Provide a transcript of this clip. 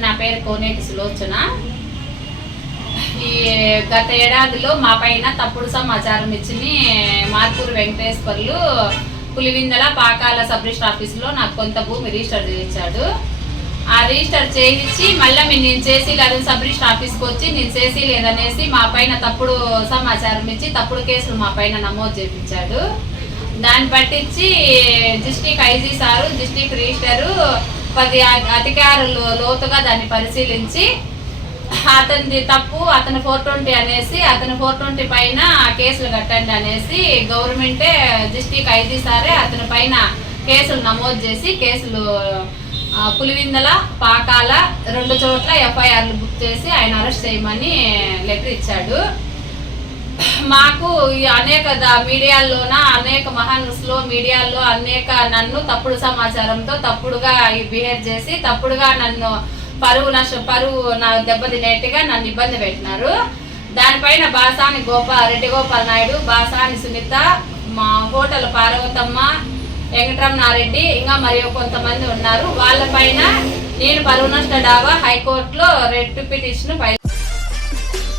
నా పేరు కోనేటి సులోచన. ఈ గత ఏడాదిలో మా పైన తప్పుడు సమాచారం ఇచ్చింది మార్పూరు వెంకటేశ్వర్లు. పులివిందల పాకాల సబ్ రిజిస్టర్ ఆఫీసులో నాకు కొంత భూమి రిజిస్టర్ చేయించాడు. ఆ రిజిస్టర్ చేయించి మళ్ళీ మీరు నేను చేసి లేదు సబ్ రిజిస్టర్ ఆఫీస్కి వచ్చి నేను చేసి లేదనేసి మా పైన తప్పుడు సమాచారం ఇచ్చి తప్పుడు కేసులు మా పైన నమోదు చేయించాడు. దాన్ని పట్టించి district IG sir district register పది అధికారులు లోతుగా దాన్ని పరిశీలించి అతనిది తప్పు అతను ఫోర్ ట్వంటీ అనేసి అతను ఫోర్ ట్వంటీ పైన కేసులు కట్టండి అనేసి గవర్నమెంటే డిస్టిక్ ఐజీ సారే అతని పైన కేసులు నమోదు చేసి కేసులు పులివిందల పాకాల రెండు చోట్ల ఎఫ్ఐఆర్లు బుక్ చేసి ఆయన అరెస్ట్ చేయమని లెటర్ ఇచ్చాడు. మాకు అనేక మీడియాల్లోన అనేక మహాన్యూస్లో మీడియాల్లో అనేక నన్ను తప్పుడు సమాచారంతో తప్పుడుగా బిహేవ్ చేసి తప్పుడుగా నన్ను పరువు నష్ట పరువు నా దెబ్బతినేట్టుగా నన్ను ఇబ్బంది పెట్టినారు. దానిపైన బాసాని గోపాల్ రెడ్డి గోపాల్ నాయుడు బాసాని సునీత మా హోటల్ పార్వతమ్మ వెంకటరమణారెడ్డి ఇంకా మరియు కొంతమంది ఉన్నారు. వాళ్ళపైన నేను పరువు నష్ట డావా హైకోర్టులో రెడ్ పిటిషన్ ఫైల్